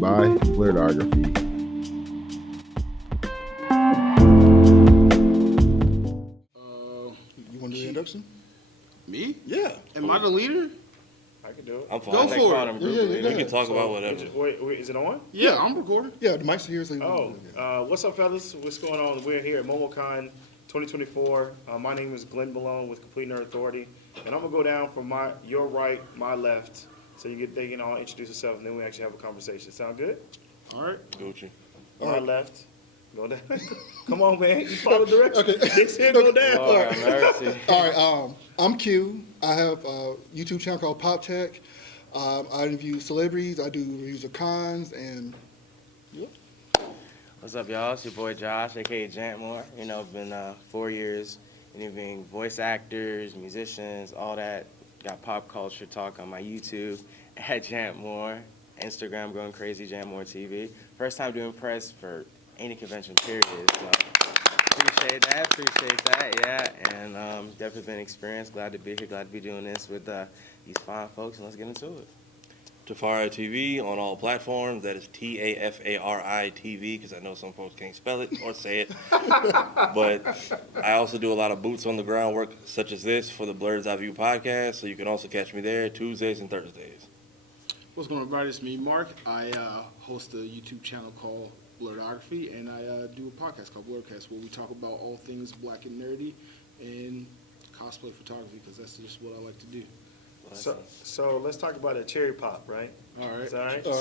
by Blerdkast. You want to do the introduction? Me? Yeah. Am I the leader? I can do it. I'm fine. Go for it. We can talk about whatever. Wait, is it on? Yeah, I'm recording. Yeah, the mic's here. So What's up, fellas? What's going on? We're here at MomoCon 2024. My name is Glenn Malone with Complete Nerd Authority, and I'm gonna go down from your right, my left, so they can all introduce themselves, and then we actually have a conversation. Sound good? All right. Gucci. My left. Go down. Come on, man. You follow directions. Okay. This here go down. Lord, mercy. All right. I'm Q. I have a YouTube channel called Pop Tech. I interview celebrities. I do reviews of cons, and What's up, y'all? It's your boy Josh, aka Jantmor. You know, been 4 years interviewing voice actors, musicians, all that. Got pop culture talk on my YouTube at Jantmor. Instagram going crazy, JantmorTV. First time doing press for any convention, period. So appreciate that, yeah. And definitely been experienced. Glad to be here, glad to be doing this with these fine folks, and let's get into it. TafariTV on all platforms. That is TAFARI-TV, because I know some folks can't spell it or say it. But I also do a lot of boots on the ground work, such as this, for the Blerd's Eye View podcast. So you can also catch me there Tuesdays and Thursdays. What's going on, everybody? It's me, Mark. I host a YouTube channel called Blerdkast, and I do a podcast called Blerdkast, where we talk about all things black and nerdy and cosplay photography, because that's just what I like to do. So let's talk about a cherry pop, right? All right. Is that all right? All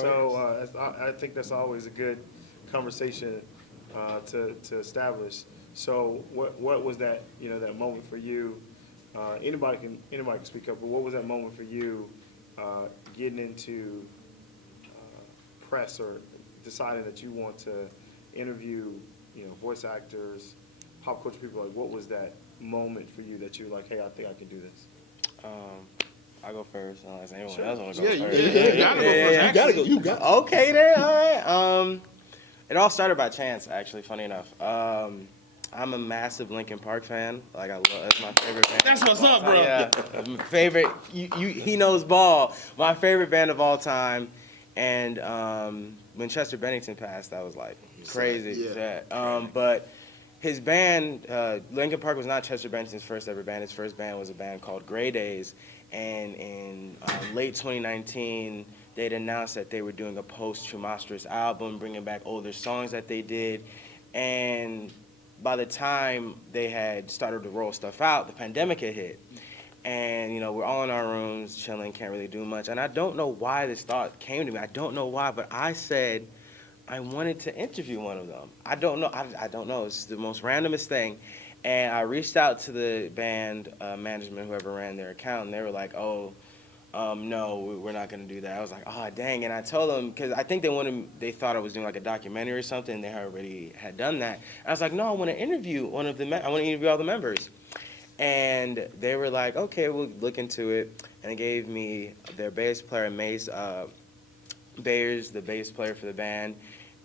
right. So I think that's always a good conversation to establish. So what was that that moment for you? Anybody can speak up, but what was that moment for you getting into press or deciding that you want to interview voice actors, pop culture people? Like, what was that moment for you that you're like, hey, I think I can do this? I'll go first, unless anyone Sure. else want to Yeah, go you first. gotta go first. you gotta go. You got. Okay, then, all right. It all started by chance, actually, funny enough. I'm a massive Linkin Park fan. Like, that's my favorite band. That's what's up, bro. Yeah, my favorite, he knows ball. My favorite band of all time. And when Chester Bennington passed, that was like crazy. Yeah. But his band, Linkin Park was not Chester Bennington's first ever band. His first band was a band called Grey Days. And in late 2019, they'd announced that they were doing a post-Trumasterous album, bringing back older songs that they did. And by the time they had started to roll stuff out, the pandemic had hit. And, we're all in our rooms, chilling, can't really do much. And I don't know why this thought came to me. I don't know why, but I said I wanted to interview one of them. I don't know. I don't know. It's the most randomest thing. And I reached out to the band management, whoever ran their account, and they were like, no, we're not going to do that. I was like, oh, dang. And I told them, because I think they thought I was doing like a documentary or something. They already had done that. I was like, no, I want to interview I want to interview all the members. And they were like, okay, we'll look into it. And they gave me their bass player, Mace Bayers, the bass player for the band.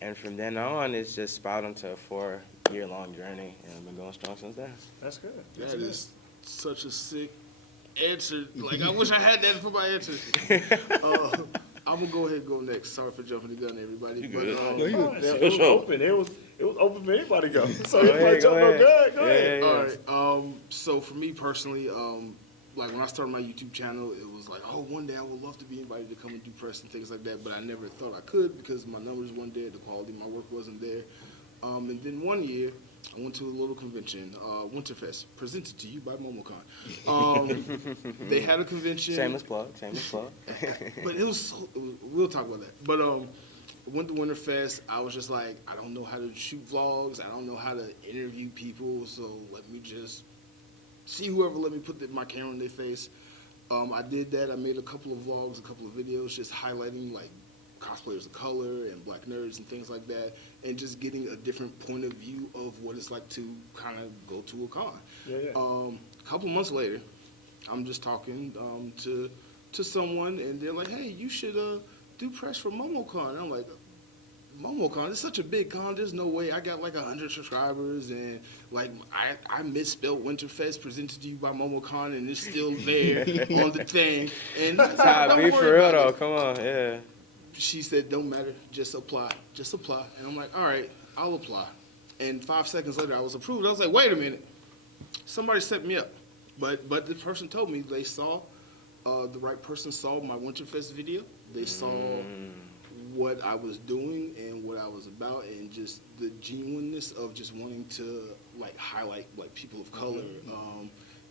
And from then on, it's just sprouted into a 4-year-long journey, and I've been going strong since then. That's good. That is such a sick answer. Like, I wish I had that for my answer. I'm going to go ahead and go next. Sorry for jumping the gun, everybody. You good. It was open. It was open for anybody to go. So anybody jump no good. Go ahead. All right. So for me personally, like when I started my YouTube channel, it was like, oh, one day I would love to be invited to come and do press and things like that, but I never thought I could because my numbers weren't there, the quality of my work wasn't there. And then one year, I went to a little convention, Winterfest, presented to you by MomoCon. They had a convention. Shameless plug. But we'll talk about that. But went to Winterfest. I was just like, I don't know how to shoot vlogs. I don't know how to interview people. So let me just see whoever let me put my camera in their face. I did that. I made a couple of vlogs, a couple of videos, just highlighting like cosplayers of color and black nerds and things like that, and just getting a different point of view of what it's like to kind of go to a con. A couple months later, I'm just talking to someone, and they're like, hey, you should do press for MomoCon. And I'm like, MomoCon, it's such a big con, there's no way. I got like 100 subscribers, and like I misspelled Winterfest, presented to you by MomoCon, and it's still there on the thing. And That's how it be for real though, come on, yeah. she said, don't matter, just apply. And I'm like, all right, I'll apply. And 5 seconds later, I was approved. I was like, wait a minute, somebody set me up. But the person told me they saw, the right person saw my Winterfest video. They saw what I was doing and what I was about, and just the genuineness of just wanting to like highlight like people of color,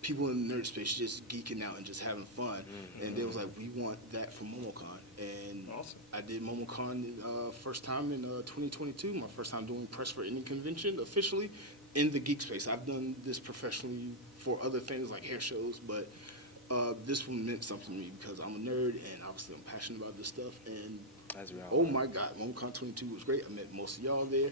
people in the nerd space just geeking out and just having fun. And they was like, we want that from MomoCon. And Awesome. I did MomoCon first time in 2022, my first time doing press for any convention officially in the geek space. I've done this professionally for other things like hair shows, but this one meant something to me because I'm a nerd and obviously I'm passionate about this stuff. And oh my God, MomoCon 22 was great. I met most of y'all there.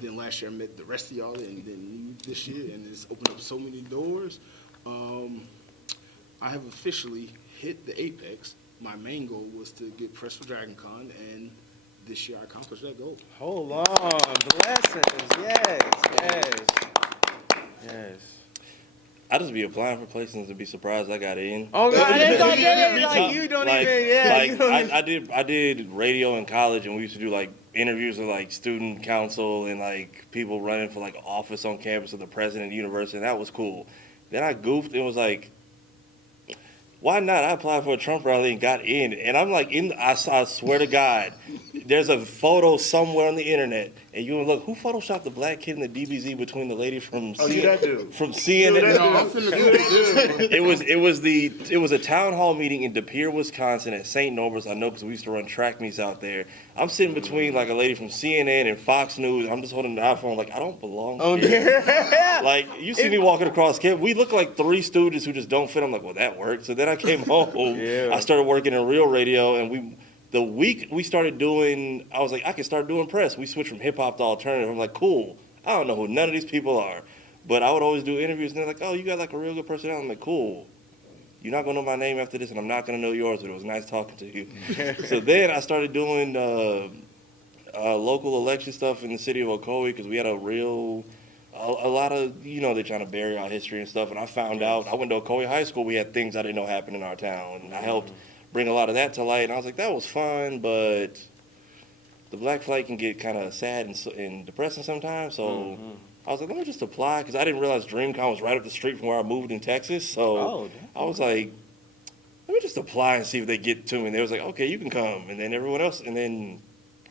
Then last year I met the rest of y'all there, and then you this year, and it's opened up so many doors. I have officially hit the apex. My main goal was to get press for DragonCon, and this year I accomplished that goal. Hold on, blessings, yes. I just be applying for places to be surprised I got in. Oh God, it's like, like you don't even, yeah. Like You don't even. I did radio in college, and we used to do like interviews with like student council and like people running for like office on campus of the president of the university, and that was cool. Then I goofed and was like, why not? I applied for a Trump rally and got in. And I'm like, I swear to God, there's a photo somewhere on the internet, and you would look, who photoshopped the black kid in the DBZ between the lady from from CNN? No, I'm finna do this. It was a town hall meeting in De Pere, Wisconsin at St. Norbert's. I know because we used to run track meets out there. I'm sitting between like a lady from CNN and Fox News. I'm just holding the iPhone like, I don't belong here. Like, you see me walking across campus. We look like three students who just don't fit. I'm like, well, that worked. So then I came home. I started working in real radio, and the week we started doing, I was like, I can start doing press. We switched from hip hop to alternative. I'm like, cool. I don't know who none of these people are, but I would always do interviews, and they're like, oh, you got like a real good personality. I'm like, cool. You're not gonna know my name after this, and I'm not gonna know yours, but it was nice talking to you. So then I started doing local election stuff in the city of Ocoee, because we had a lot of, they're trying to bury our history and stuff. And I found out, I went to Ocoee High School, we had things I didn't know happened in our town. And I helped bring a lot of that to light. And I was like, that was fun, but the black flag can get kind of sad and depressing sometimes. So I was like, let me just apply, because I didn't realize DreamCon was right up the street from where I moved in Texas. So I was like, let me just apply and see if they get to me. And they was like, okay, you can come. And then everyone else, and then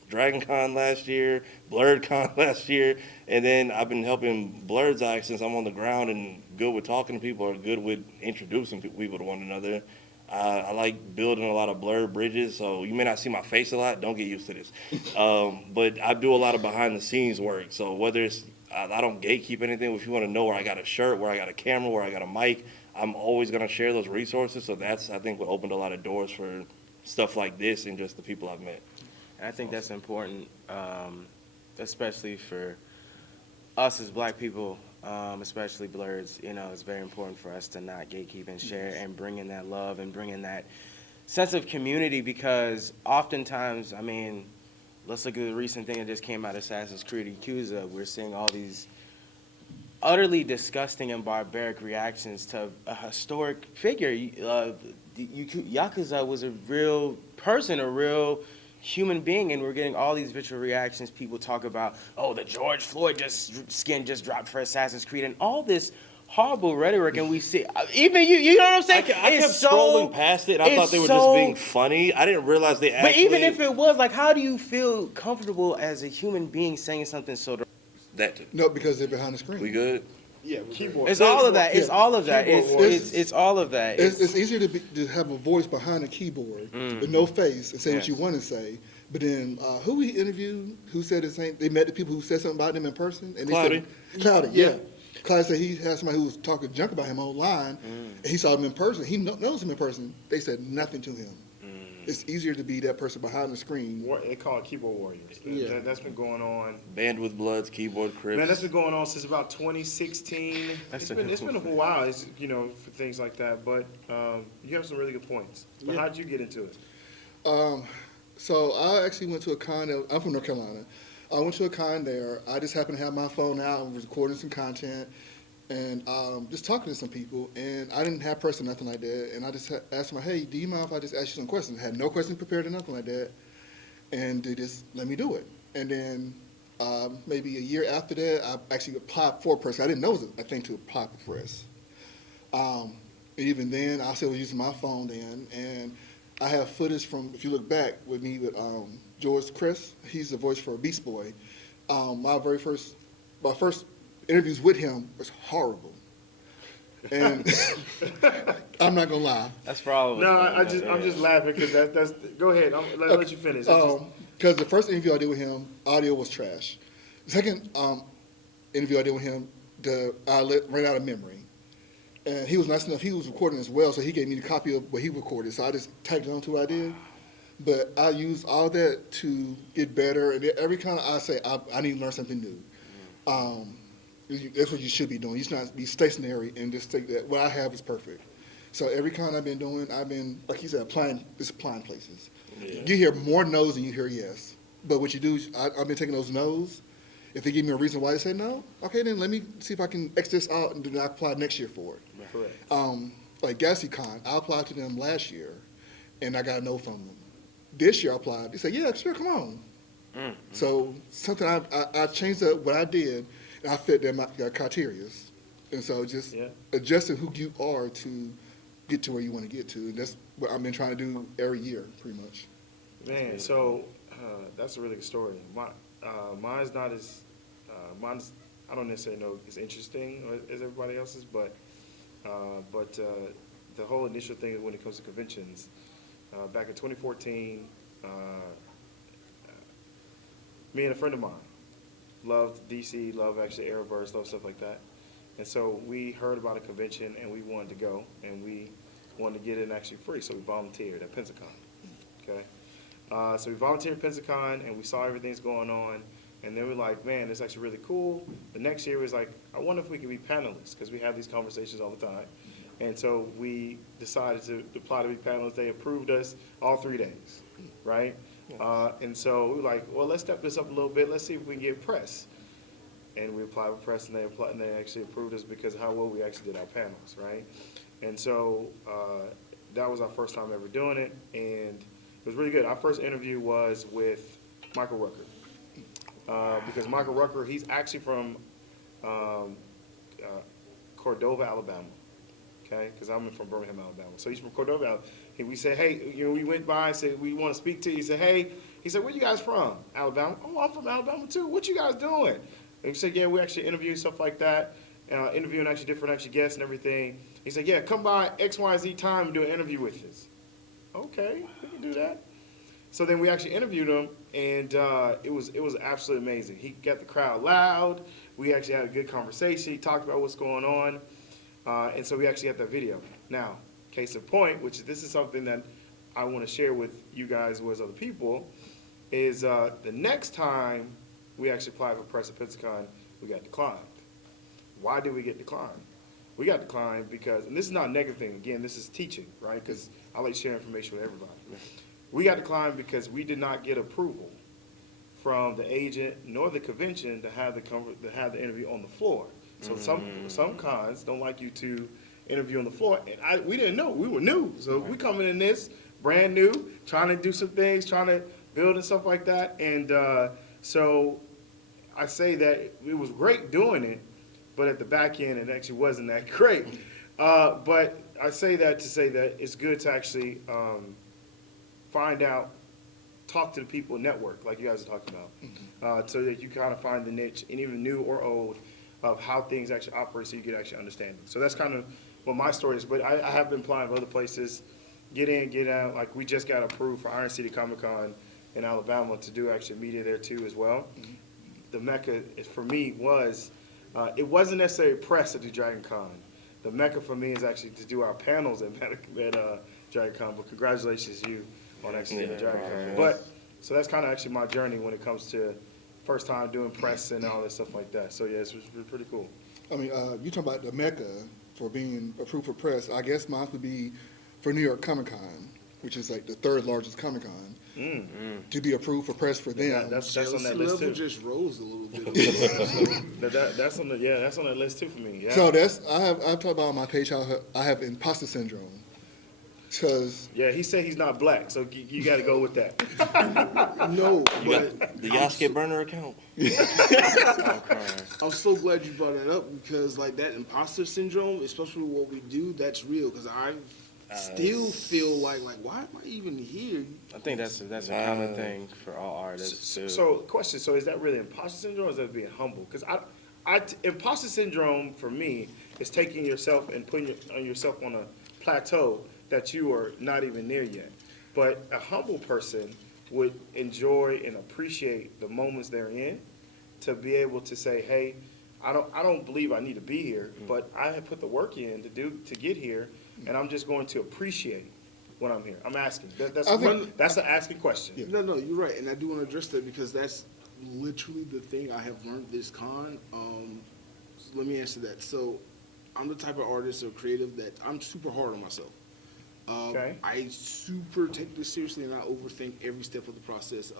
DragonCon last year, Blerdkast last year, and then I've been helping Blerd's Eye since I'm on the ground and good with talking to people, or good with introducing people to one another. I like building a lot of blurred bridges, so you may not see my face a lot. Don't get used to this. But I do a lot of behind-the-scenes work, so whether it's I don't gatekeep anything. If you want to know where I got a shirt, where I got a camera, where I got a mic, I'm always going to share those resources. So that's, I think, what opened a lot of doors for stuff like this and just the people I've met. And I think that's important, especially for us as black people, especially Blerds. It's very important for us to not gatekeep and share and bring in that love and bring in that sense of community, because oftentimes, let's look at the recent thing that just came out of Assassin's Creed Yakuza. We're seeing all these utterly disgusting and barbaric reactions to a historic figure. Yakuza was a real person, a real human being, and we're getting all these visual reactions. People talk about, oh, the George Floyd skin just dropped for Assassin's Creed, and all this horrible rhetoric, and we see, even you know what I'm saying? I kept scrolling past it, and I thought they were just being funny. I didn't realize they actually... But even if it was, like, how do you feel comfortable as a human being saying something so... No, because they're behind the screen. We good? Yeah, Keyboard. It's all of that. It's all of that. It's all of that. It's easier to have a voice behind a keyboard with no face and say what you want to say. But then, who we interviewed, who said the same? They met the people who said something about them in person. And they Cloudy. said, Cloudy, yeah. Cloudy said he had somebody who was talking junk about him online, and he saw him in person. He knows him in person. They said nothing to him. It's easier to be that person behind the screen. They call it keyboard warriors. That's been going on. Bandwidth Bloods, Keyboard Crips. Man, that's been going on since about 2016. It's been a while, for things like that. But you have some really good points. But how'd you get into it? So I actually went to a con. I'm from North Carolina. I went to a con there. I just happened to have my phone out and was recording some content and just talking to some people. And I didn't have press or nothing like that. And I just asked them, hey, do you mind if I just ask you some questions? I had no questions prepared or nothing like that. and they just let me do it. And then maybe a year after that, I actually applied for press. I didn't know it was a thing to apply for press. Even then, I still was using my phone then, and I have footage from, if you look back with me with George Chris, he's the voice for Beast Boy. My first interviews with him was horrible. And I'm not gonna lie. That's for all of us. No, man. I'm just laughing because that's. Go ahead. I'll let you finish. Because the first interview I did with him, audio was trash. The second interview I did with him, ran out of memory. And he was nice enough, he was recording as well, so he gave me the copy of what he recorded, so I just tagged on to what I did. But I used all that to get better, and every kind of I say, I need to learn something new. That's what you should be doing. You should not be stationary and just think that what I have is perfect. So every con I've been doing, I've been, like he said, applying places. Yeah. You hear more no's than you hear yes. But what you do is, I've been taking those no's. If they give me a reason why they say no, okay, then let me see if I can X this out and then I apply next year for it. Correct. Like GalaxyCon, I applied to them last year, and I got a no from them. This year I applied. They said, yeah, sure, come on. Mm-hmm. So something I changed what I did, and I fit their criteria. And so just adjusting who you are to get to where you want to get to. And that's what I've been trying to do every year, pretty much. Man, so that's a really good story. Mine's not as, I don't necessarily know as interesting as everybody else's, but the whole initial thing when it comes to conventions, back in 2014, me and a friend of mine loved DC, loved actually Arrowverse, loved stuff like that. And so we heard about a convention and we wanted to go, and we wanted to get in actually free, so we volunteered at Pensacon. Okay? So we volunteered at Pensacon, and we saw everything's going on, and then we're like, man, it's actually really cool. The next year was like, I wonder if we could be panelists, because we have these conversations all the time. And so we decided to apply to be panelists. They approved us all 3 days, right? And so we were like, well, let's step this up a little bit. Let's see if we can get press. And we applied for press, and they actually approved us because of how well we actually did our panels, right? And so that was our first time ever doing it, and it was really good. Our first interview was with Michael Rucker, because Michael Rucker, he's actually from Cordova, Alabama, okay? Because I'm from Birmingham, Alabama. So he's from Cordova, Alabama. And we said, hey, we went by and said, we want to speak to you. He said, hey, where you guys from? Alabama. Oh, I'm from Alabama too. What you guys doing? And we said, yeah, we actually interviewing stuff like that, interviewing actually different guests and everything. He said, yeah, come by X, Y, Z time and do an interview with us. Okay, we can do that. So then we actually interviewed him, and it was absolutely amazing. He got the crowd loud. We actually had a good conversation. He talked about what's going on, and so we actually had that video. Now, case in point, this is something that I want to share with you guys as other people, is the next time we actually applied for press at Pensacon, we got declined. Why did we get declined? We got declined because, and this is not a negative thing, again, this is teaching, right? Because I like to share information with everybody. We got declined because we did not get approval from the agent nor the convention to have the interview on the floor. So some cons don't like you to interview on the floor, and we didn't know. We were new, so we coming in this brand new, trying to do some things, trying to build and stuff like that, and so I say that it was great doing it, but at the back end, it actually wasn't that great. But I say that to say that it's good to actually find out, talk to the people, network, like you guys are talking about, so that you kind of find the niche, and even new or old, of how things actually operate so you can actually understand it. So that's kind of what my story is. But I have been applying for other places, get in, get out. Like we just got approved for Iron City Comic Con in Alabama to do actually media there too as well. The Mecca for me was, it wasn't necessarily press at the Dragon Con. The Mecca for me is actually to do our panels at Dragon Con, but congratulations you on actually doing the Dragon Con. But, so that's kind of actually my journey when it comes to first time doing press and all that stuff like that. So yeah, it's pretty cool. I mean, you talking about the Mecca for being approved for press. I guess mine would be for New York Comic Con, which is like the third largest Comic Con. To be approved for press for them. That's on that list too. Just rose a little bit. That's on that list too for me. Yeah. So I've talked about on my page how I have imposter syndrome. Because Yeah, he said he's not black, so you got to go with that. No, You but got the Yasuke burner account. I'm crying. I'm so glad you brought that up because like that imposter syndrome, especially what we do, that's real. Because I still feel like why am I even here? I think that's a common thing for all artists too. So, question. So, is that really imposter syndrome, or is that being humble? Because imposter syndrome for me is taking yourself and putting yourself on a plateau that you are not even near yet. But a humble person would enjoy and appreciate the moments they're in, to be able to say, "Hey, I don't believe I need to be here, but I have put the work in to get here, and I'm just going to appreciate when I'm here." I'm asking. That's an asking question. No, you're right, and I do want to address that because that's literally the thing I have learned this con. So let me answer that. So, I'm the type of artist or creative that I'm super hard on myself. Okay. I super take this seriously, and I overthink every step of the process.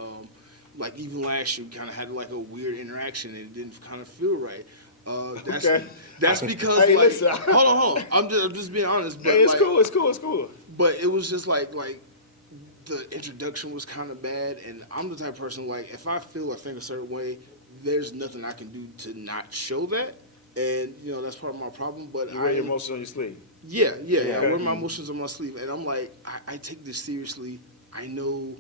Like even last year, we kind of had like a weird interaction, and it didn't kind of feel right. That's because Hey, like, listen. hold on, I'm just being honest. But Hey, it's like, cool. It's cool. It's cool. But it was just like the introduction was kind of bad, and I'm the type of person like if I feel or think a certain way, there's nothing I can do to not show that, and that's part of my problem. But You wear your emotions on your sleeve. yeah. Okay. I wear my emotions on my sleeve, and I'm like I take this seriously. I know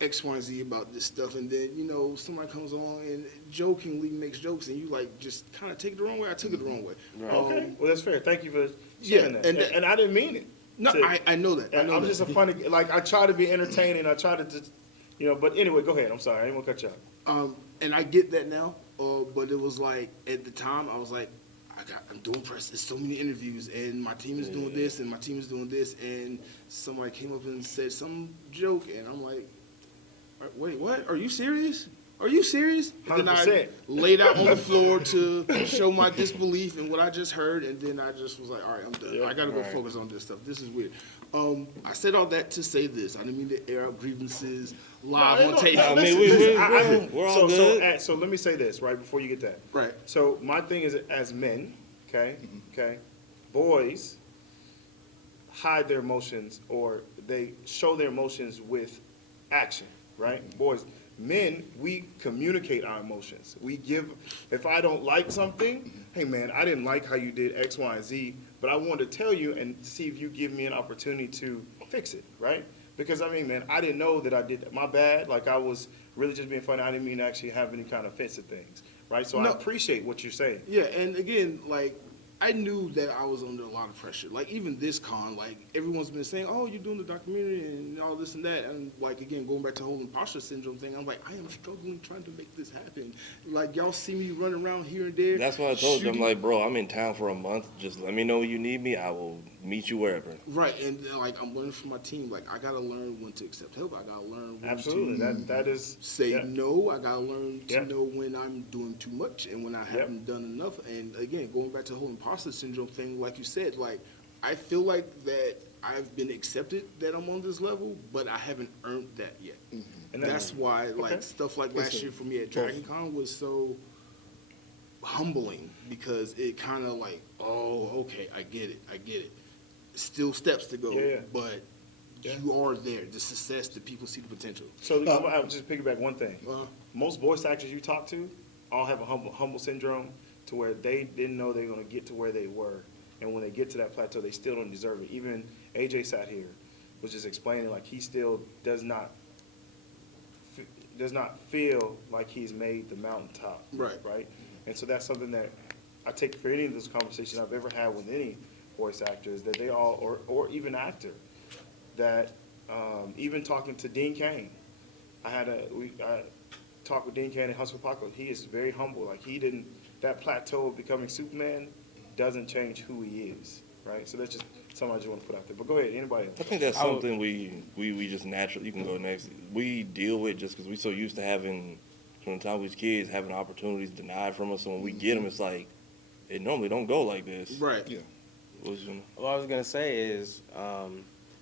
X, Y, and Z about this stuff, and then somebody comes along and jokingly makes jokes, and you like just kind of take it the wrong way. I took it the wrong way. Right. Okay. Well, that's fair. Thank you for sharing that. And I didn't mean it. No, I know that. I know I'm that. just a funny, like, I try to be entertaining. I try to just, but anyway, go ahead. I'm sorry. I didn't want to cut you off. And I get that now, but it was like, at the time, I was like, I'm doing press. There's so many interviews, and my team is doing this, and my team is doing this, and somebody came up and said some joke, and I'm like, wait, what? Are you serious? Are you serious? And then I 100%. laid out on the floor to show my disbelief in what I just heard, and then I just was like, all right, I'm done. I got to go focus on this stuff. This is weird. I said all that to say this. I didn't mean to air out grievances live on tape. I mean, we're all good. So let me say this right before you get that. Right. So my thing is, as men, okay, boys hide their emotions, or they show their emotions with action, right? Boys. Men, we communicate our emotions. We give, if I don't like something, hey man, I didn't like how you did X, Y, and Z, but I wanted to tell you and see if you give me an opportunity to fix it, right? Because I mean, man, I didn't know that I did that. My bad. Like I was really just being funny. I didn't mean to actually have any kind of offensive things, right? So I appreciate what you're saying. Yeah, and again, like, I knew that I was under a lot of pressure. Like, even this con, like, everyone's been saying, oh, you're doing the documentary and all this and that. And, like, again, going back to the whole imposter syndrome thing, I'm like, I am struggling trying to make this happen. Like, y'all see me running around here and there. That's why I told you, I'm like, bro, I'm in town for a month. Just let me know when you need me. I will meet you wherever. Right, and like, I'm learning from my team. Like, I got to learn when to accept help. I got to learn when Absolutely. to That is say no. I got to learn to Yeah. know when I'm doing too much and when I haven't done enough. And, again, going back to the whole imposter syndrome thing, like you said, like, I feel like that I've been accepted that I'm on this level, but I haven't earned that yet. And that's why, like, stuff like last year for me at Dragon Con was so humbling, because it kind of like, oh, okay, I get it. Still steps to go, but you are there. The success, the people see the potential. So I'll just piggyback one thing. Most voice actors you talk to all have a humble syndrome, to where they didn't know they were going to get to where they were. And when they get to that plateau, they still don't deserve it. Even AJ sat here, was just explaining, like, he still does not feel like he's made the mountaintop. Right? And so that's something that I take for any of those conversations I've ever had with any voice actors, that they all, or even actor, that even talking to Dean Cain, I talked with Dean Cain and Hustle Paco. He is very humble. Like, that plateau of becoming Superman doesn't change who he is, right? So that's just something I just want to put out there. But go ahead, anybody else? I think that's something we just naturally, you can go next, we deal with just because we're so used to having, from the time we was kids, having opportunities denied from us. So when we get them, it's like, it normally don't go like this. Right. Yeah. What I was going to say is,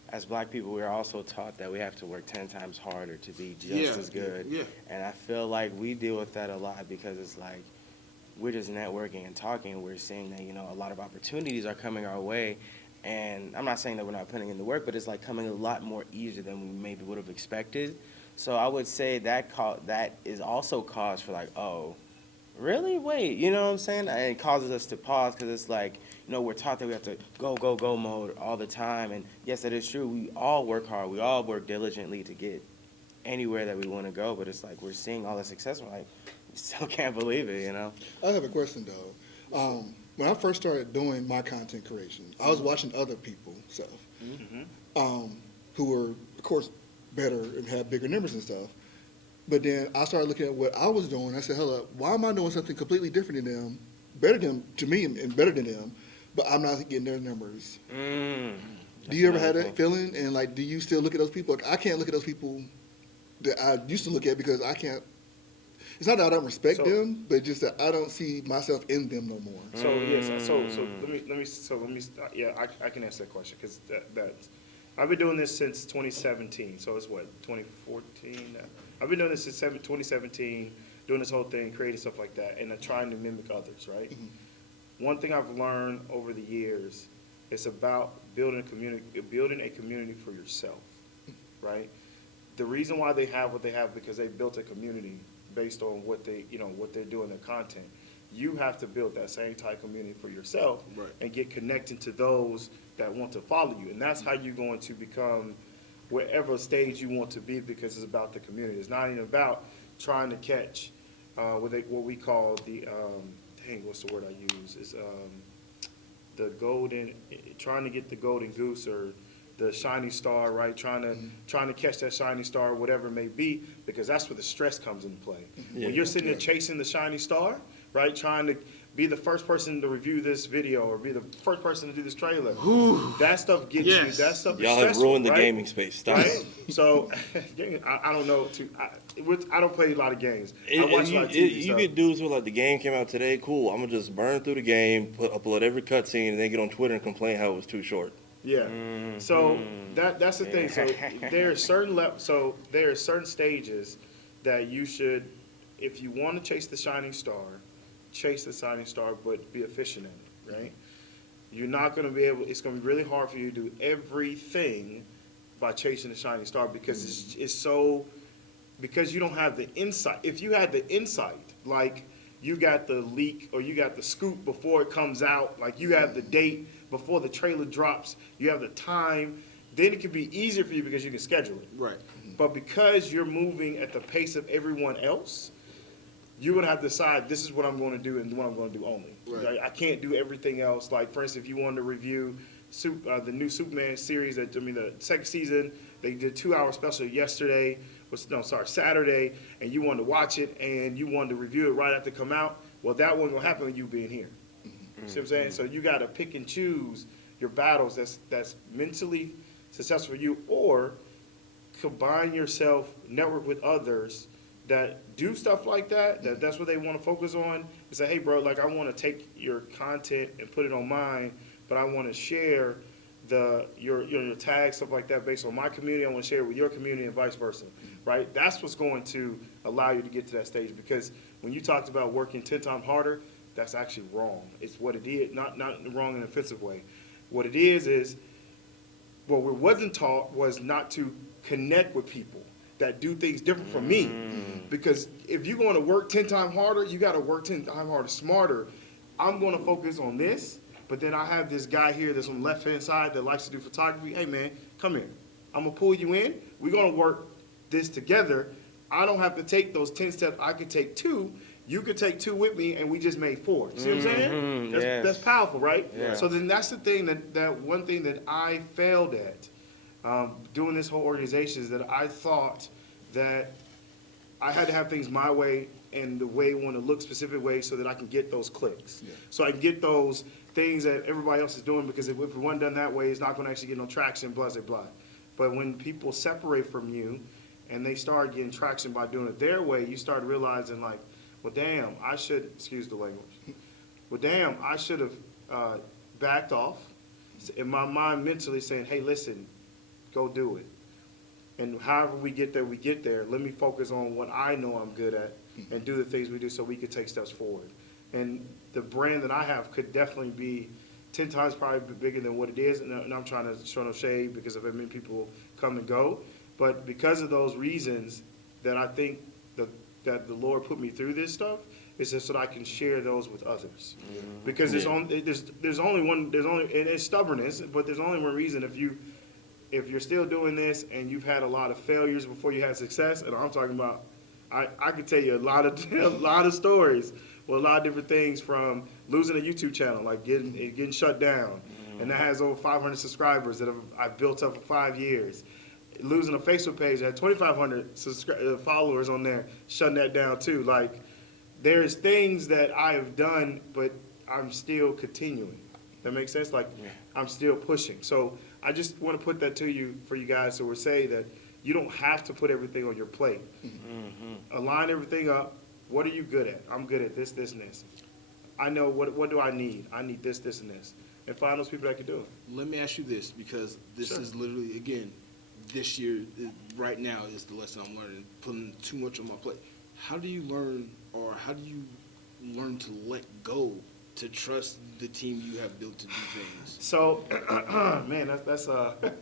as black people, we're also taught that we have to work 10 times harder to be just as good. Yeah. And I feel like we deal with that a lot, because it's like, we're just networking and talking, and we're seeing that, a lot of opportunities are coming our way, And I'm not saying that we're not putting in the work, but it's like coming a lot more easier than we maybe would have expected. So I would say that that is also cause for like, oh, really? Wait, you know what I'm saying? And it causes us to pause because it's like, we're taught that we have to go mode all the time. And yes, that is true. We all work hard. We all work diligently to get anywhere that we want to go. But it's like we're seeing all the success. We're like, we still can't believe it, I have a question though. When I first started doing my content creation, I was watching other people stuff, who were, of course, better and had bigger numbers and stuff. But then I started looking at what I was doing. I said, "Hold up, why am I doing something completely different than them, better than to me and better than them, but I'm not getting their numbers?" Do you ever have that feeling? And like, do you still look at those people? Like, I can't look at those people that I used to look at because I can't. It's not that I don't respect them, but just that I don't see myself in them no more. So yes, let me yeah, I can answer that question because that's I've been doing this since 2017. So it's what 2014. I've been doing this since 2017, doing this whole thing, creating stuff like that, and trying to mimic others. Right. One thing I've learned over the years is about building a community for yourself. Right. The reason why they have what they have because they built a community based on what they're doing, their content. You have to build that same type of community for yourself and get connected to those that want to follow you. And that's how you're going to become wherever stage you want to be because it's about the community. It's not even about trying to catch what we call the, what's the word I use? It's trying to get the golden goose or the shiny star, right? Trying to catch that shiny star, whatever it may be, because that's where the stress comes into play. When you're sitting there chasing the shiny star, right? Trying to be the first person to review this video or be the first person to do this trailer. That stuff gets you. That stuff is Y'all have stressful, ruined the right? gaming space. Stop Right? it. So I don't know. I don't play a lot of games. I watch a lot of TV You stuff. get dudes who are like, the game came out today, cool. I'm gonna just burn through the game, upload every cutscene, and then get on Twitter and complain how it was too short. Yeah. So that's the thing. So there are certain stages that you should, if you want to chase the shining star, but be efficient in it, right? You're not going to be able. It's going to be really hard for you to do everything by chasing the shining star because it's so because you don't have the insight. If you had the insight, like you got the leak or you got the scoop before it comes out, like you have the date before the trailer drops, you have the time, then it could be easier for you because you can schedule it. Right. But because you're moving at the pace of everyone else, you're going to have to decide this is what I'm going to do and what I'm going to do only. Right. I can't do everything else. Like, for instance, if you wanted to review the new Superman series, the second season, they did a 2-hour special yesterday, Saturday, and you wanted to watch it and you wanted to review it right after it come out, well, that wasn't going to happen with you being here. See what I'm saying? So you got to pick and choose your battles that's mentally successful for you, or combine yourself, network with others that do stuff like that. That's what they want to focus on. And say, hey, bro, like I want to take your content and put it on mine, but I want to share your tags, stuff like that, based on my community. I want to share it with your community and vice versa, right? That's what's going to allow you to get to that stage. Because when you talked about working 10 times harder, that's actually wrong. It's what it is, not wrong in an offensive way. What it is what we wasn't taught was not to connect with people that do things different from me. Because if you're going to work 10 times harder, you got to work 10 times harder, smarter. I'm going to focus on this, but then I have this guy here that's on the left-hand side that likes to do photography. Hey, man, come here. I'm going to pull you in. We're going to work this together. I don't have to take those 10 steps. I could take 2. You could take 2 with me, and we just made 4. See what I'm saying? That's powerful, right? Yeah. So then that's the thing that one thing that I failed at doing this whole organization is that I thought that I had to have things my way and the way I want to look specific way so that I can get those clicks. Yeah. So I can get those things that everybody else is doing, because if it wasn't done that way, it's not going to actually get no traction, blah, blah, blah. But when people separate from you and they start getting traction by doing it their way, you start realizing like, well, damn, I should, excuse the language, well, damn, I should have backed off. In my mind mentally saying, hey, listen, go do it. And however we get there, let me focus on what I know I'm good at and do the things we do so we can take steps forward. And the brand that I have could definitely be 10 times probably bigger than what it is, and I'm trying to show no shade because of how many people come and go. But because of those reasons, that I think that the Lord put me through this stuff is just so that I can share those with others. Because there's only and it's stubbornness, but there's only one reason. If you're still doing this and you've had a lot of failures before you had success, and I'm talking about, I could tell you a lot of stories. Well, a lot of different things, from losing a YouTube channel, like getting shut down, and that has over 500 subscribers that I've built up for 5 years. Losing a Facebook page that had 2,500 followers on there, shutting that down too. Like, there's things that I have done, but I'm still continuing. That makes sense? Like, I'm still pushing. So I just want to put that to you, for you guys, so we're saying that you don't have to put everything on your plate. Align everything up. What are you good at? I'm good at this, this, and this. I know what do I need? I need this, this, and this. And find those people that can do it. Let me ask you this, because this Sure. is literally, again, this year, right now, is the lesson I'm learning, putting too much on my plate. How do you learn to let go, to trust the team you have built to do things? So, man, that's okay.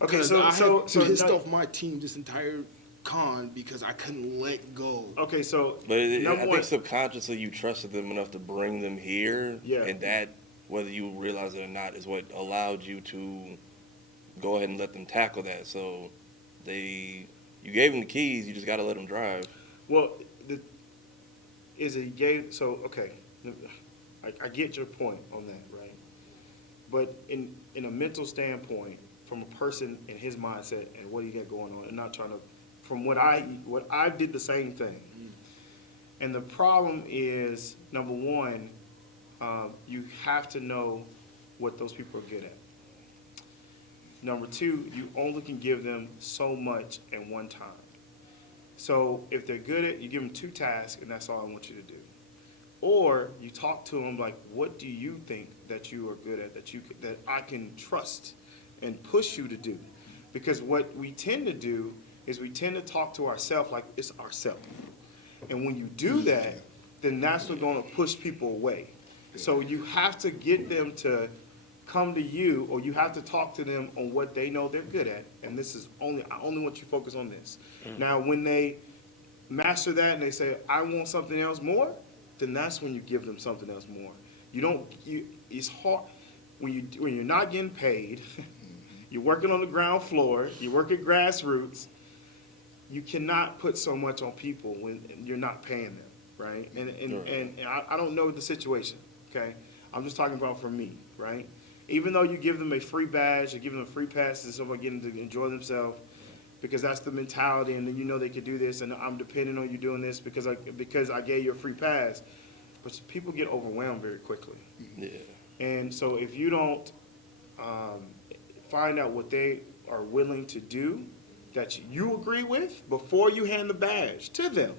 Because So I had pissed no- off my team this entire con because I couldn't let go. Okay, so But I number one, think subconsciously you trusted them enough to bring them here, Yeah. and that, whether you realize it or not, is what allowed you to go ahead and let them tackle that. So you gave them the keys, you just got to let them drive. well, okay, I get your point on that, right? But in a mental standpoint, from a person in his mindset and what he got going on, and not trying to, from what I did the same thing. And the problem is, number one, you have to know what those people are good at. Number two, you only can give them so much at one time. So if they're good at, you give them 2 tasks, and that's all I want you to do. Or you talk to them like, what do you think that you are good at, that I can trust and push you to do? Because what we tend to do is we tend to talk to ourselves like it's ourselves. And when you do that, then that's what's going to push people away. So you have to get them to come to you, or you have to talk to them on what they know they're good at. And this is I only want you to focus on this. Now, when they master that and they say, I want something else more, then that's when you give them something else more. It's hard when you're not getting paid, you're working on the ground floor, you work at grassroots, you cannot put so much on people when you're not paying them, right? And I don't know the situation, okay? I'm just talking about for me, right? Even though you give them a free badge, you give them a free pass and stuff like getting to enjoy themselves, because that's the mentality, and then you know they could do this, and I'm depending on you doing this because I gave you a free pass. But people get overwhelmed very quickly. Yeah. And so if you don't find out what they are willing to do that you agree with before you hand the badge to them,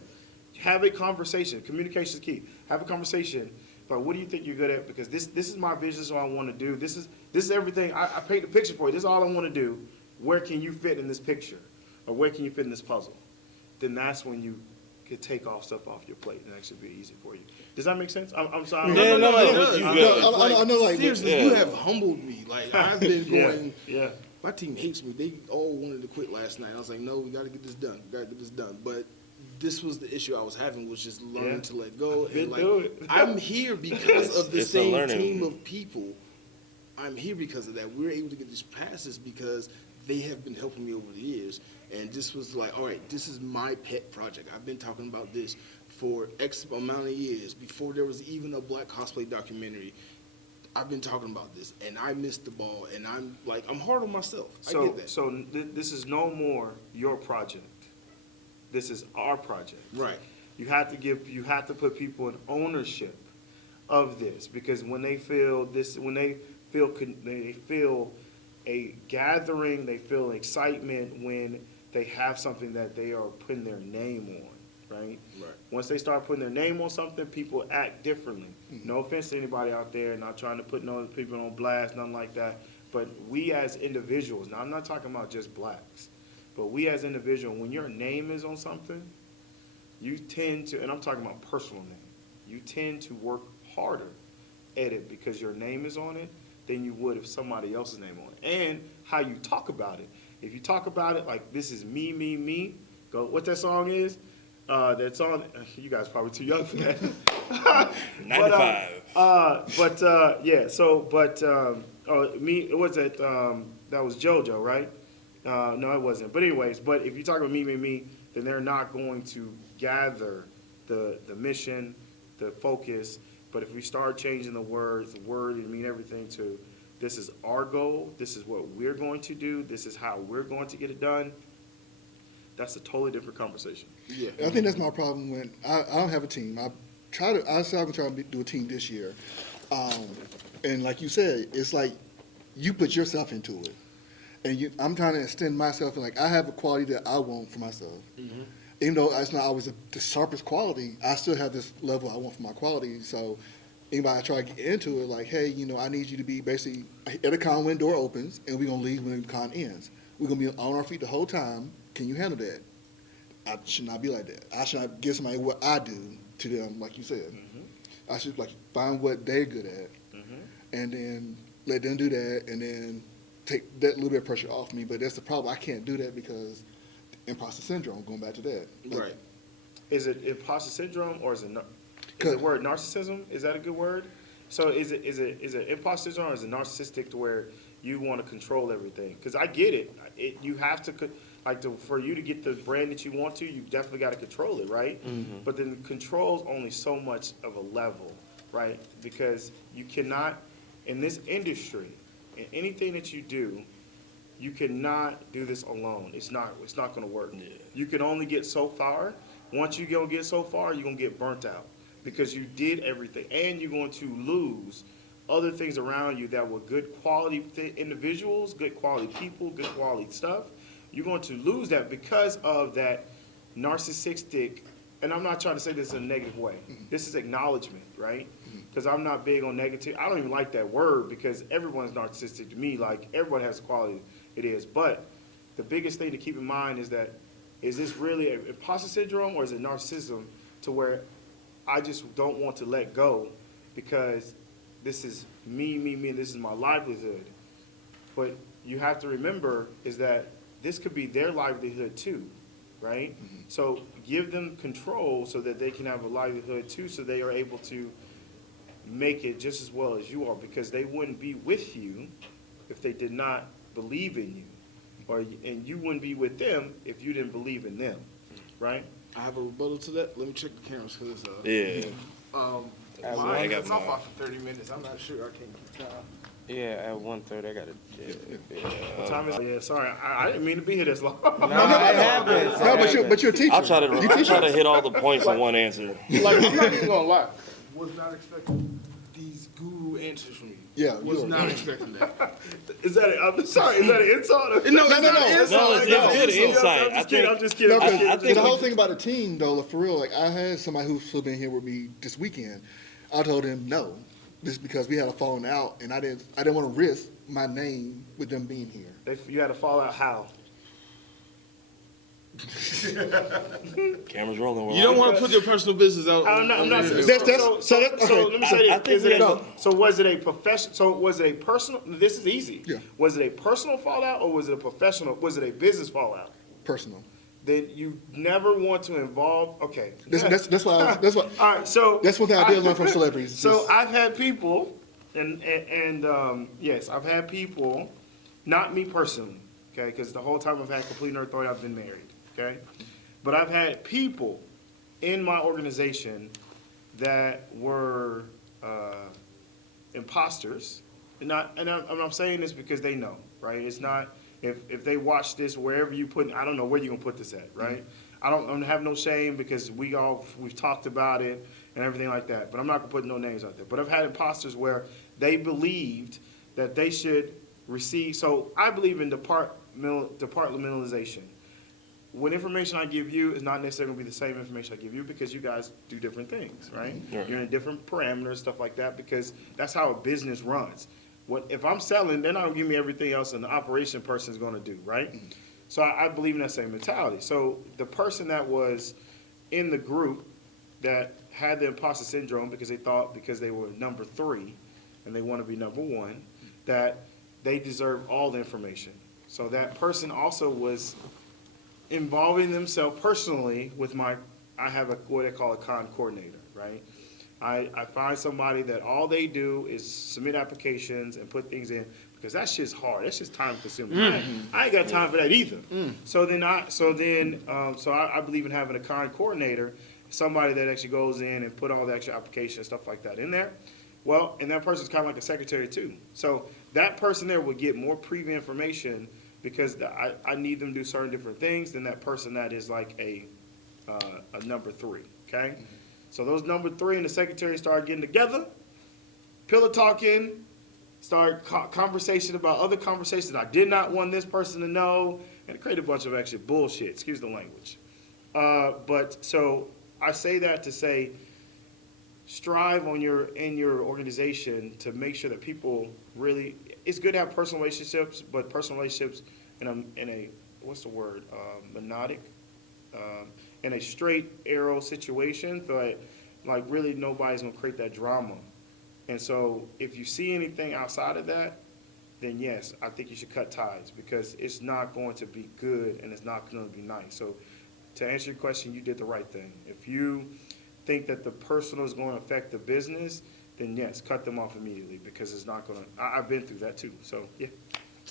have a conversation. Communication is key. Have a conversation about what do you think you're good at, because this is my vision, so I want to do. This is everything. I paint the picture for you. This is all I want to do. Where can you fit in this picture? Or where can you fit in this puzzle? Then that's when you could take off stuff off your plate, and that should be easy for you. Does that make sense? I'm sorry. Yeah, no, it you does. good. I know, like, seriously, yeah. you have humbled me. Like, I've been going. Yeah. My team hates me. They all wanted to quit last night. I was like, no, we got to get this done. We got to get this done. But this was the issue I was having, was just learning to let go. Been And like, through it. I'm here because of the It's a same learning. team of people. I'm here because of that. We're able to get these passes because they have been helping me over the years. And this was like, all right, this is my pet project. I've been talking about this for X amount of years. Before there was even a black cosplay documentary, I've been talking about this, and I missed the ball, and I'm hard on myself. I get that. So this is no more your project. This is our project. Right. You have to put people in ownership of this, because when they feel a gathering, they feel excitement when they have something that they are putting their name on, right? Right. Once they start putting their name on something, people act differently. No offense to anybody out there, not trying to put no other people on blast, nothing like that. But we as individuals, now I'm not talking about just blacks, but we as individuals, when your name is on something, you tend to, and I'm talking about personal name, you tend to work harder edit because your name is on it than you would if somebody else's name on it. And how you talk about it. If you talk about it like this is me, go, what that song is? That song, you guys probably too young for that. 95. It was that was JoJo, right? No, it wasn't. But anyways, but if you talk about me, then they're not going to gather the mission, the focus. But if we start changing the word and mean everything to this is our goal, this is what we're going to do, this is how we're going to get it done, that's a totally different conversation. Yeah. I think that's my problem when I don't have a team. I said I'm trying to do a team this year. And like you said, it's like you put yourself into it. And I'm trying to extend myself, and like I have a quality that I want for myself. Mm-hmm. Even though it's not always the sharpest quality, I still have this level I want for my quality. So anybody try to get into it, like, hey, I need you to be basically at a con when the door opens, and we're going to leave when the con ends. We're going to be on our feet the whole time. Can you handle that? I should not be like that. I should not give somebody what I do to them, like you said. Mm-hmm. I should find what they're good at, and then let them do that, and then take that little bit of pressure off me. But that's the problem. I can't do that because imposter syndrome. Going back to that, Right. Is it imposter syndrome or is it the word narcissism? Is that a good word? So is it imposter syndrome or is it narcissistic to where you want to control everything? Because I get it. You have to for you to get the brand that you want to, you definitely got to control it, right? Mm-hmm. But then control's only so much of a level, right? Because you cannot, in this industry, in anything that you do, you cannot do this alone. It's not going to work. Yeah. You can only get so far. Once you're going to get so far, you're going to get burnt out because you did everything, and you're going to lose other things around you that were good quality individuals, good quality people, good quality stuff. You're going to lose that because of that narcissistic, and I'm not trying to say this in a negative way. This is acknowledgement, right? Because I'm not big on negative. I don't even like that word because everyone's narcissistic to me. Like, everyone has the quality it is. But the biggest thing to keep in mind is that, is this really an imposter syndrome or is it narcissism to where I just don't want to let go because this is me, and this is my livelihood. But you have to remember is that this could be their livelihood too, right? Mm-hmm. So give them control so that they can have a livelihood too, so they are able to make it just as well as you are, because they wouldn't be with you if they did not believe in you, and you wouldn't be with them if you didn't believe in them, right? I have a rebuttal to that. Let me check the cameras because I got it's off for 30 minutes. I'm not sure. I can't keep time. Yeah, at 1:30, I got to. What time is it? Yeah, sorry, I didn't mean to be here this long. No, it happens. No, but you're a teacher. I'll try to hit all the points in one answer. Like, I'm not even gonna lie. Was not expecting these guru answers from you. Yeah, was not expecting that. Is that? I'm sorry. Is that an insult? No, It's good insight. I'm just kidding. I think the whole thing about the team, though, for real, like I had somebody who's still been here with me this weekend. I told him no, just because we had a falling out, and I didn't want to risk my name with them being here. You had a fallout how? Camera's rolling. You don't want to put your personal business out. I'm not. So let me say this. So was it a profession? So was it a personal? This is easy. Yeah. Was it a personal fallout or was it a professional? Was it a business fallout? Personal. Then you never want to involve. Okay. That's what. All right. So that's what I did learn from celebrities. So I've had people, and yes, I've had people, not me personally, okay, because the whole time I've had complete nerd authority, I've been married. Okay, but I've had people in my organization that were imposters, and I'm saying this because they know, right? It's not if they watch this wherever you put, I don't know where you're gonna put this at, right? Mm-hmm. I don't have no shame because we've talked about it and everything like that, but I'm not gonna put no names out there. But I've had imposters where they believed that they should receive. So I believe in departmentalization. What information I give you is not necessarily going to be the same information I give you because you guys do different things, right? Mm-hmm. You're in different parameters, stuff like that, because that's how a business runs. If I'm selling, they're not going to give me everything else and the operation person is going to do, right? Mm-hmm. So I believe in that same mentality. So the person that was in the group that had the imposter syndrome because they thought because they were number 3 and they want to be number one, that they deserve all the information. So that person also was involving themselves personally with I have what I call a con coordinator, right? I find somebody that all they do is submit applications and put things in, because that shit's hard. That's just time consuming. I ain't got time for that either. So I believe in having a con coordinator, somebody that actually goes in and put all the extra application and stuff like that in there. Well, and that person's kind of like a secretary too. So that person there would get more preview information, because I need them to do certain different things than that person that is like a number three, okay? So those number three and the secretary start getting together, pillow talking, start conversation about other conversations I did not want this person to know, and create a bunch of actually bullshit, excuse the language. But so I say that to say, strive in your organization to make sure that people really, it's good to have personal relationships, but personal relationships in a what's the word, monodic, in a straight arrow situation, but like really nobody's gonna create that drama. And so if you see anything outside of that, then yes, I think you should cut ties, because it's not going to be good and it's not going to be nice. So to answer your question, you did the right thing. If you think that the personal is going to affect the business, then yes, cut them off immediately, because it's not going to. I've been through that too. So yeah.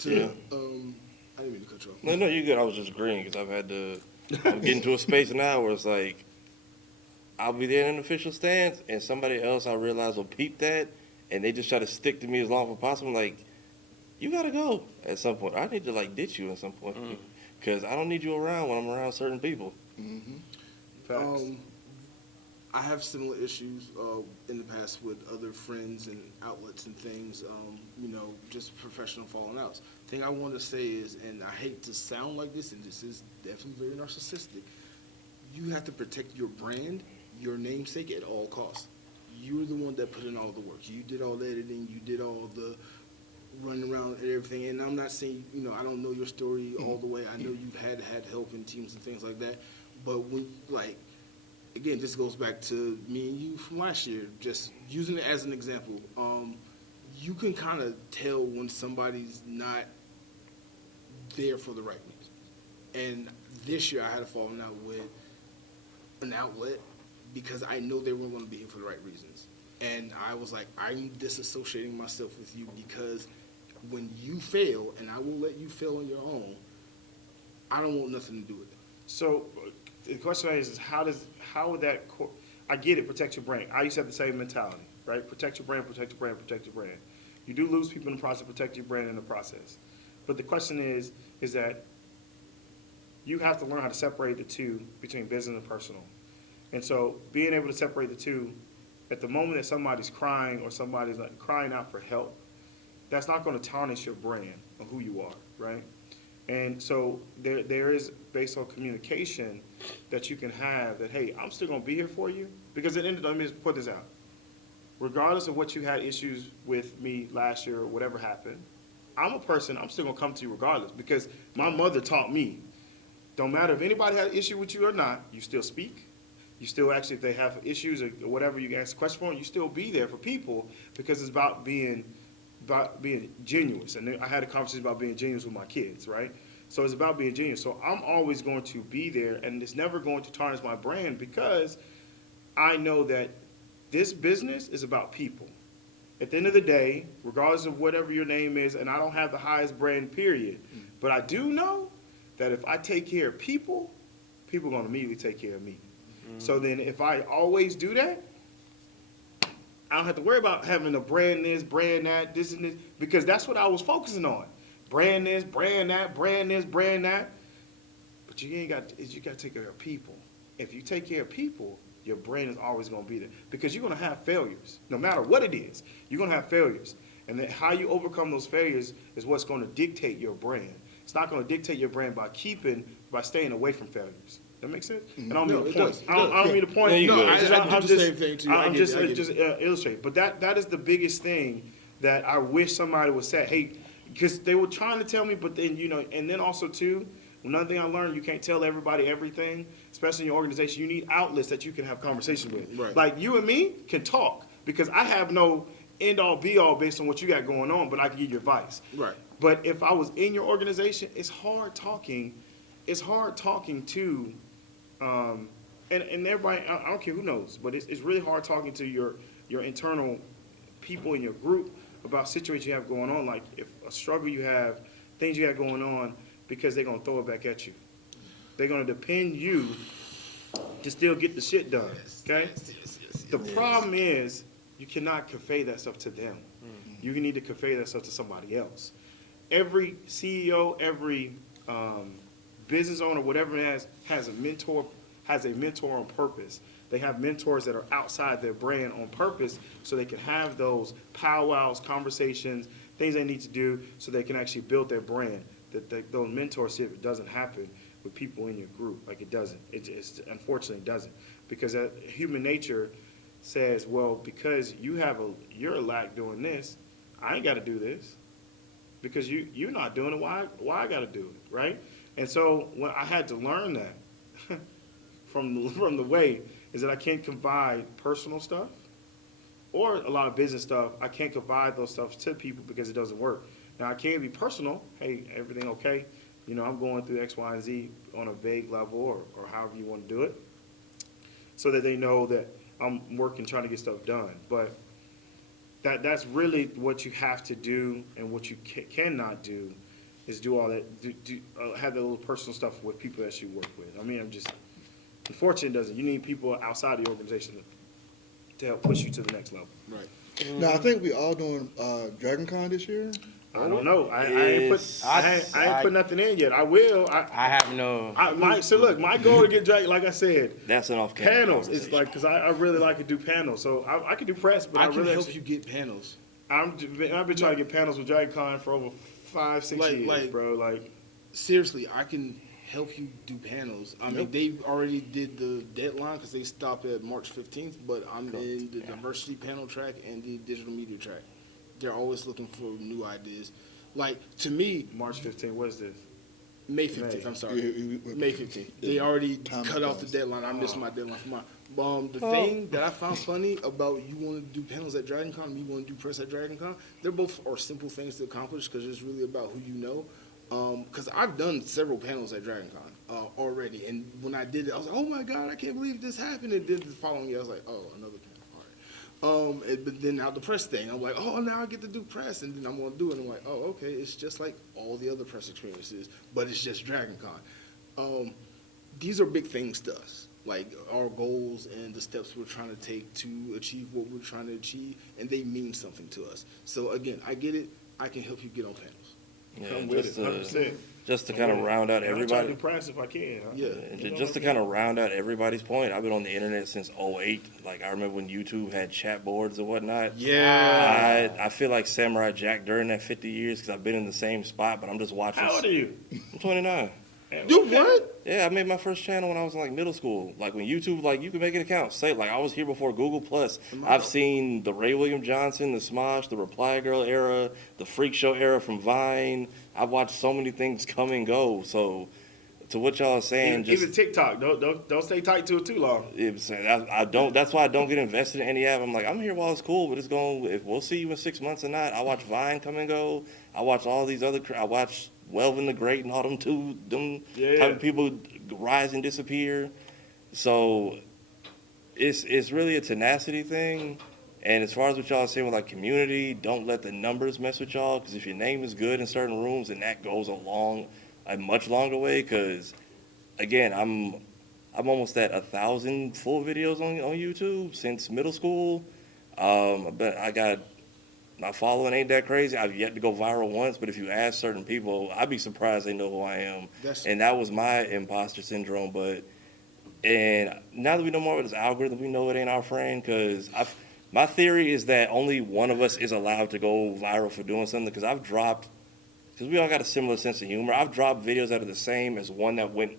Yeah. I didn't mean to cut you off. No, you're good. I was just agreeing because I'm getting to a space now where it's like, I'll be there in an official stance, and somebody else I realize will peep that, and they just try to stick to me as long as possible. Like, you gotta go at some point. I need to like ditch you at some point, because I don't need you around when I'm around certain people. Facts. I have similar issues in the past with other friends and outlets and things, just professional falling outs. Thing I want to say is, and I hate to sound like this, and this is definitely very narcissistic, you have to protect your brand, your namesake at all costs. You're the one that put in all the work. You did all the editing, you did all the running around and everything. And I'm not saying, I don't know your story all the way. I know you've had help in teams and things like that. But when, again, this goes back to me and you from last year, just using it as an example. You can kind of tell when somebody's not there for the right reasons. And this year I had a falling out with an outlet because I know they weren't going to be here for the right reasons. And I was like, I'm disassociating myself with you, because when you fail, and I will let you fail on your own, I don't want nothing to do with it. So the question is how would that, I get it, protect your brand. I used to have the same mentality, right? Protect your brand, protect your brand, protect your brand. You do lose people in the process, protect your brand in the process. But the question is that you have to learn how to separate the two between business and personal. And so being able to separate the two, at the moment that somebody's crying or somebody's like crying out for help, that's not going to tarnish your brand or who you are, right? And so there is, based on communication, that you can have that, hey, I'm still going to be here for you. Because at the end of the day, let me just put this out. Regardless of what you had issues with me last year or whatever happened, I'm a person, I'm still going to come to you regardless. Because my mother taught me, don't matter if anybody had an issue with you or not, you still speak. You still actually, if they have issues or whatever you ask a question for, you still be there for people, because it's about being genuine. And I had a conversation about being genuine with my kids, right? So it's about being genuine. So I'm always going to be there, and it's never going to tarnish my brand, because I know that this business is about people. At the end of the day, regardless of whatever your name is, and I don't have the highest brand, period, but I do know that if I take care of people, people are going to immediately take care of me. So then if I always do that, I don't have to worry about having to brand this, brand that, this and this, because that's what I was focusing on. Brand this, brand that, brand this, brand that. But you got to take care of people. If you take care of people, your brand is always going to be there, because you're going to have failures. No matter what it is, you're going to have failures. And then how you overcome those failures is what's going to dictate your brand. It's not going to dictate your brand by staying away from failures. That makes sense? And I don't mean to point. I don't mean to point. I do the same thing to you. I'm just illustrating. But that is the biggest thing that I wish somebody would say. Hey, because they were trying to tell me, but then and then also too, another thing I learned: you can't tell everybody everything, especially in your organization. You need outlets that you can have conversations with. Right. Like you and me can talk, because I have no end all be all based on what you got going on, but I can give you advice. Right. But if I was in your organization, it's hard talking. It's hard talking to, and everybody. I don't care who knows, but it's really hard talking to your internal people in your group about situations you have going on. Like if a struggle you have, things you got going on, because they're gonna throw it back at you. They're gonna depend you to still get the shit done. Okay. The problem is you cannot convey that stuff to them. You need to convey that stuff to somebody else. Every CEO, every business owner, whatever it has a mentor on purpose. They have mentors that are outside their brand on purpose so they can have those powwows, conversations, things they need to do so they can actually build their brand. Those mentorship doesn't happen with people in your group. Like it doesn't. It unfortunately doesn't. Because human nature says, well, because you're a lack doing this, I ain't got to do this. Because you're not doing it, why I got to do it, right? And so when I had to learn that from the way is that I can't confide personal stuff or a lot of business stuff. I can't confide those stuff to people because it doesn't work. Now I can be personal. Hey, everything okay? You know, I'm going through X, Y, and Z on a vague level or however you want to do it, so that they know that I'm working, trying to get stuff done. But that's really what you have to do, and what you cannot do is do all that. Have that little personal stuff with people that you work with. I mean, unfortunately, it doesn't. You need people outside the organization to help push you to the next level. Right. Now, I think we all doing Dragon Con this year. I don't know. I ain't put nothing in yet. I will. I have no. So look, my goal to get Dragon, like I said, That's an off-camera panels. It's conversation. like, because I really like to do panels. So I can do press, but I I can really help you get panels. I've been trying to get panels with Dragon Con for over 5-6 years, bro. Like, Seriously, I can help you do panels. I mean, they already did the deadline because they stopped at March 15th, but I'm in the diversity panel track and the digital media track. They're always looking for new ideas. Like, to me, March 15th, what is this? May 15th, I'm sorry. Yeah, May 15th. They already Time cut off the passed. deadline. I missed my deadline for mine. The thing that I found funny about you want to do panels at Dragon Con and you want to do press at Dragon Con, they're both are simple things to accomplish because it's really about who you know. Because I've done several panels at Dragon Con already, and when I did it, I was like, oh my God, I can't believe this happened. And then the following year, I was like, oh, another panel. But then out the press thing, I'm like, oh, now I get to do press, and then I'm gonna do it. And I'm like, oh, okay, it's just like all the other press experiences, but it's just Dragon Con. These are big things to us, like our goals and the steps we're trying to take to achieve what we're trying to achieve, and they mean something to us. So again, I get it. I can help you get on panels. Yeah, Come with it, 100%. just to kind of round out I'm trying to everybody. do press if I can. Yeah. Just to kind of round out everybody's point, I've been on the internet since '08. Like, I remember when YouTube had chat boards and whatnot. Yeah. I feel like Samurai Jack during that 50 years because I've been in the same spot, but I'm just watching. How old are you? I'm 29. You what? Yeah, I made my first channel when I was in like middle school. Like when YouTube, like you can make an account. Say like I was here before Google Plus. I've seen the Ray William Johnson, the Smosh, the Reply Girl era, the Freak Show era from Vine. I've watched so many things come and go. So to what y'all are saying, Even TikTok. Don't stay tight to it too long. I don't. That's why I don't get invested in any app. I'm like, I'm here while it's cool, but it's going. If we'll see you in 6 months or not. I watch Vine come and go. I watch all these other. I watch Welvin the Great and all them type of people rise and disappear. So it's really a tenacity thing. And as far as what y'all are saying with like community, don't let the numbers mess with y'all. Because if your name is good in certain rooms, then that goes a much longer way. Because again, I'm almost at 1,000 full videos on YouTube since middle school. But I got. My following ain't that crazy. I've yet to go viral once, but if you ask certain people, I'd be surprised they know who I am. And that was my imposter syndrome. And now that we know more about this algorithm, we know it ain't our friend. Because my theory is that only one of us is allowed to go viral for doing something. Because we all got a similar sense of humor. I've dropped videos that are the same as one that went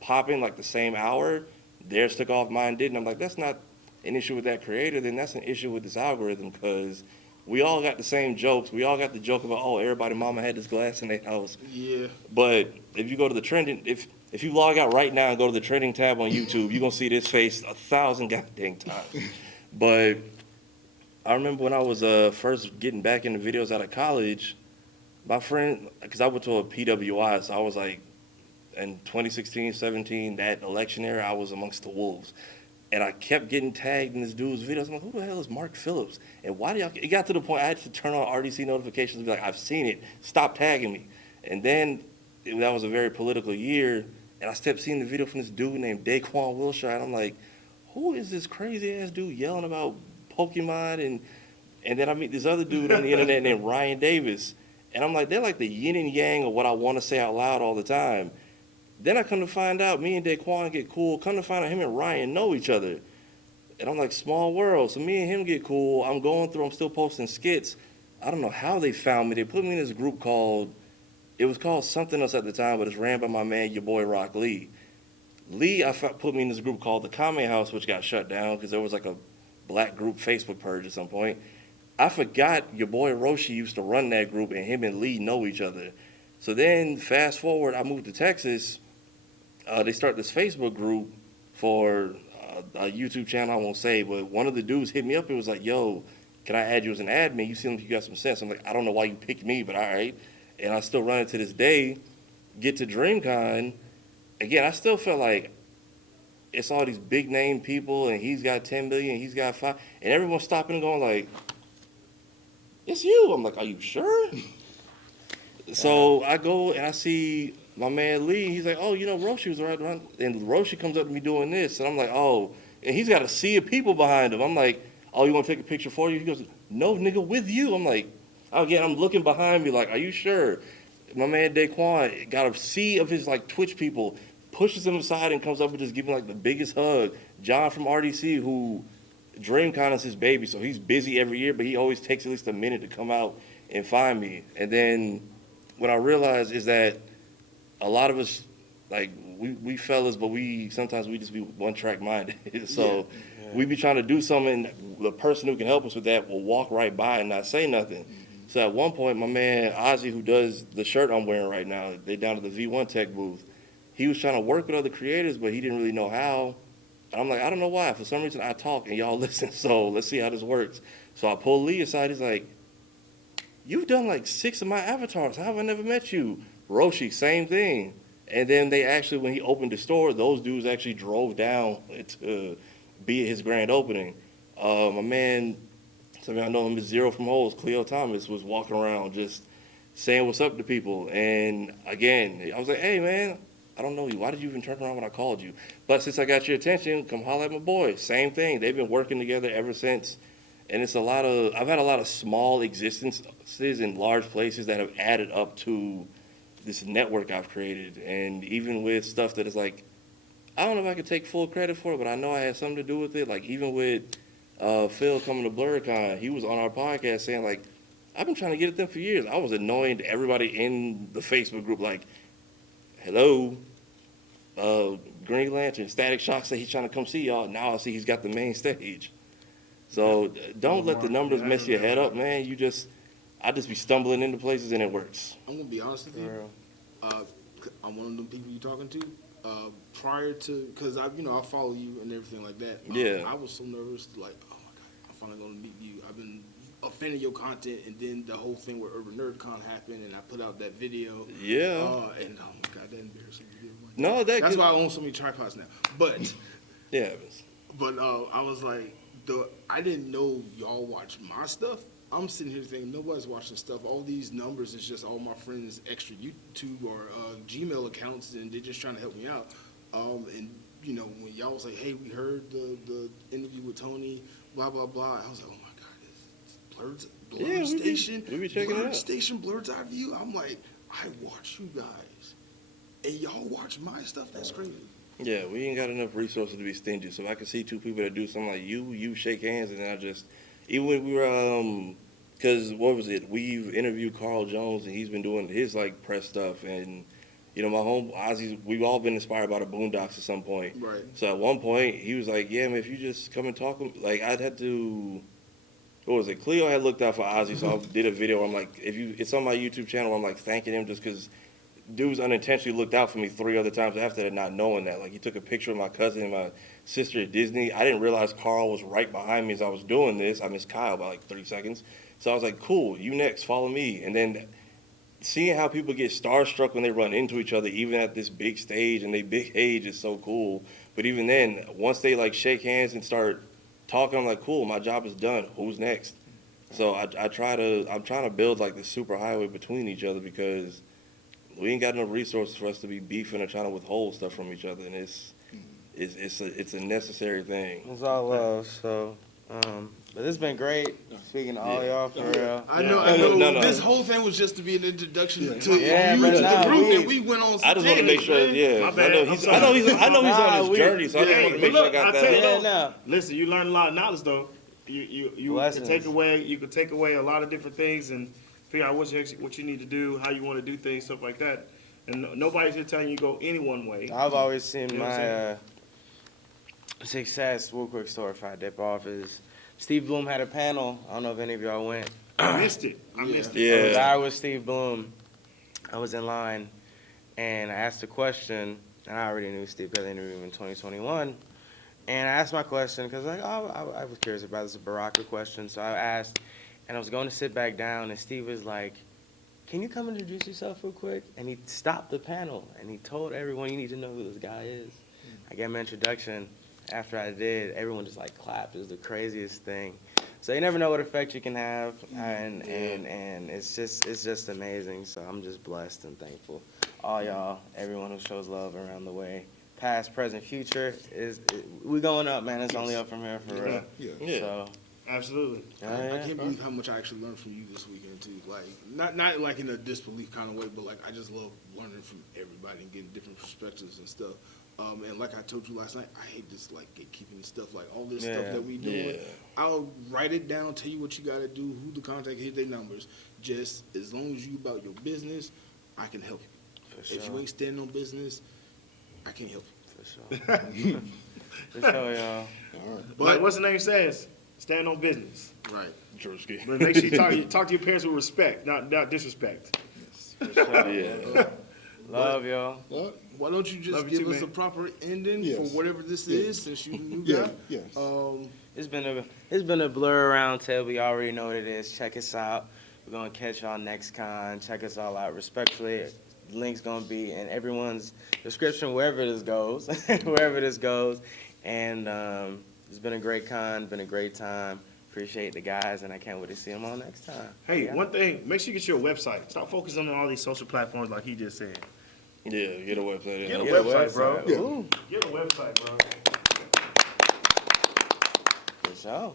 popping like the same hour. Theirs took off, mine didn't. I'm like, that's not an issue with that creator. Then that's an issue with this algorithm because we all got the same jokes. We all got the joke about, oh, everybody mama had this glass in their house. Yeah. But if you go to the trending, if you log out right now and go to the trending tab on YouTube, you're going to see this face 1,000 goddamn times. But I remember when I was first getting back into videos out of college, my friend, because I went to a PWI, so I was like, in 2016, 17, that election era, I was amongst the wolves. And I kept getting tagged in this dude's videos. I'm like, who the hell is Mark Phillips? And why do y'all, it got to the point I had to turn on RDC notifications and be like, I've seen it, stop tagging me. And then that was a very political year, and I kept seeing the video from this dude named Daquan Wilshire, and I'm like, who is this crazy ass dude yelling about Pokemon? And then I meet this other dude on the internet named Ryan Davis. And I'm like, they're like the yin and yang of what I want to say out loud all the time. Then I come to find out me and Daquan get cool. Come to find out him and Ryan know each other. And I'm like, small world. So me and him get cool. I'm going through, I'm still posting skits. I don't know how they found me. They put me in this group it was called something else at the time, but it's ran by my man, your boy Rock Lee. Put me in this group called the Kame House, which got shut down because there was like a black group Facebook purge at some point. I forgot your boy Roshi used to run that group, and him and Lee know each other. So then, fast forward, I moved to Texas. They start this Facebook group for a YouTube channel I won't say, but one of the dudes hit me up and was like, yo, can I add you as an admin? You seem like you got some sense. I'm like, I don't know why you picked me, but all right. And I still run it to this day, get to DreamCon. Again, I still feel like it's all these big name people, and he's got 10 million, he's got 5, and everyone's stopping and going like, it's you. I'm like, are you sure? So I go and I see my man Lee. He's like, oh, you know, Roshi was right around. And Roshi comes up to me doing this. And I'm like, oh. And he's got a sea of people behind him. I'm like, oh, you want to take a picture for you? He goes, no, nigga, with you. I'm like, again, I'm looking behind me like, are you sure? My man Daquan got a sea of his like Twitch people, pushes him aside and comes up and just giving like the biggest hug. John from RDC, who DreamCon is his baby, so he's busy every year, but he always takes at least a minute to come out and find me. And then what I realized is that a lot of us, like, we fellas, but sometimes we just be one-track minded. So we be trying to do something, and the person who can help us with that will walk right by and not say nothing. So at one point, my man Ozzy, who does the shirt I'm wearing right now, they down at the V1 Tech booth, he was trying to work with other creators, but he didn't really know how. And I'm like, I don't know why. For some reason, I talk and y'all listen, so let's see how this works. So I pull Lee aside. He's like, you've done like 6 of my avatars. How have I never met you? Roshi, same thing. And then they actually, when he opened the store, those dudes actually drove down to be at his grand opening. My man, somebody I know him is Zero from Holes, Cleo Thomas, was walking around just saying what's up to people. And again, I was like, hey, man, I don't know you. Why did you even turn around when I called you? But since I got your attention, come holler at my boy. Same thing. They've been working together ever since. And it's I've had a lot of small existences in large places that have added up to this network I've created. And even with stuff that is like, I don't know if I could take full credit for it, but I know I had something to do with it. Like even with Phil coming to Blerdkast, he was on our podcast saying like, I've been trying to get at them for years. I was annoying to everybody in the Facebook group like, hello, Green Lantern, Static Shock said he's trying to come see y'all. Now I see he's got the main stage. So don't let the numbers mess your head up, man. I just be stumbling into places and it works. I'm gonna be honest with you. I'm one of them people you talking to. Prior to, cause I follow you and everything like that. Yeah. I was so nervous, like, oh my god, I'm finally gonna meet you. I've been a fan of your content, and then the whole thing with Urban Nerdcon happened, and I put out that video. Yeah. And oh my god, that embarrassed me. No, that's why I own so many tripods now. But yeah. But I was like, I didn't know y'all watch my stuff. I'm sitting here thinking nobody's watching stuff. All these numbers is just all my friends' extra YouTube or Gmail accounts, and they're just trying to help me out. And when y'all was like, hey, we heard the interview with Tony, blah blah blah. I was like, oh my god, it's Blurred Station. We be checking it out. Station, Blurred's Eye View. I'm like, I watch you guys, and y'all watch my stuff. That's crazy. Yeah, we ain't got enough resources to be stingy. So if I can see 2 people that do something like you shake hands, and then I just, even when we were, because what was it? We've interviewed Carl Jones, and he's been doing his like press stuff, and my home Ozzy's. We've all been inspired by the Boondocks at some point. Right. So at one point, he was like, "Yeah, man, if you just come and talk, like I'd have to." What was it? Cleo had looked out for Ozzy, so I did a video. Where I'm like, it's on my YouTube channel. I'm like thanking him just because dudes unintentionally looked out for me 3 other times after that, not knowing that. Like, he took a picture of my cousin and my sister at Disney. I didn't realize Carl was right behind me as I was doing this. I missed Kyle by like 3 seconds. So I was like, cool, you next, follow me. And then seeing how people get starstruck when they run into each other, even at this big stage and they big age, is so cool. But even then, once they like shake hands and start talking, I'm like, cool, my job is done. Who's next? So I'm trying to build like the super highway between each other, because we ain't got enough resources for us to be beefing or trying to withhold stuff from each other, and it's a necessary thing. It's all love. So, but it's been great speaking to all y'all for real. I know. No. This whole thing was just to be an introduction to Yeah, you, but to nah, the group, we- and we went on some I just want to make sure, tangents, man. My I bad. know I'm he's sorry. on his we- journey, so I just want to make sure I got but look, I tell you, that. Yeah, no. Listen, you learn a lot of knowledge though. You can Blessings. take away a lot of different things and figure out what you need to do, how you want to do things, stuff like that. And nobody's here telling you go any one way. I've always seen You know what I'm my success, real quick story if I dip off, is Steve Bloom had a panel. I don't know if any of y'all went. I missed it. I was Yeah. there with Steve Bloom. I was in line, and I asked a question, and I already knew Steve because I interviewed him in 2021. And I asked my question because I was curious about this Baraka question, so I asked, and I was going to sit back down, and Steve was like, "Can you come introduce yourself real quick?" And he stopped the panel, and he told everyone, "You need to know who this guy is." I gave him an introduction. After I did, everyone just like clapped. It was the craziest thing. So you never know what effect you can have, and it's just amazing. So I'm just blessed and thankful. All y'all, everyone who shows love around the way, past, present, future, we going up, man. It's only up from here for real. Yeah. So Absolutely. I can't believe how much I actually learned from you this weekend too. Like, not like in a disbelief kind of way, but like I just love learning from everybody and getting different perspectives and stuff. And like I told you last night, I hate this like gatekeeping stuff, like all this stuff that we doing. Yeah. I'll write it down, tell you what you got to do, who to contact, hit their numbers. Just as long as you about your business, I can help you. For If you sure. ain't standing on business, I can't help you. for sure, for sure, y'all. But what's the name says? Stand on business. Right. Drewski. But make sure you talk to your parents with respect, not disrespect. For sure. Yeah. Love y'all. Why don't you just Love you give too, us man. a proper ending Yes. for whatever this is, since you're the new Yeah, guy? yes. It's been a blur around table. You already know what it is. Check us out. We're gonna catch y'all next con. Check us all out. Respectfully, the link's gonna be in everyone's description wherever this goes, wherever this goes. And it's been a great con. Been a great time. Appreciate the guys, and I can't wait to see them all next time. Hey, Yeah. one thing, make sure you get your website. Stop focusing on all these social platforms like he just said. Yeah, get a website. Get a Yeah. website, bro. Yeah. Ooh, Get a website, bro. for sure.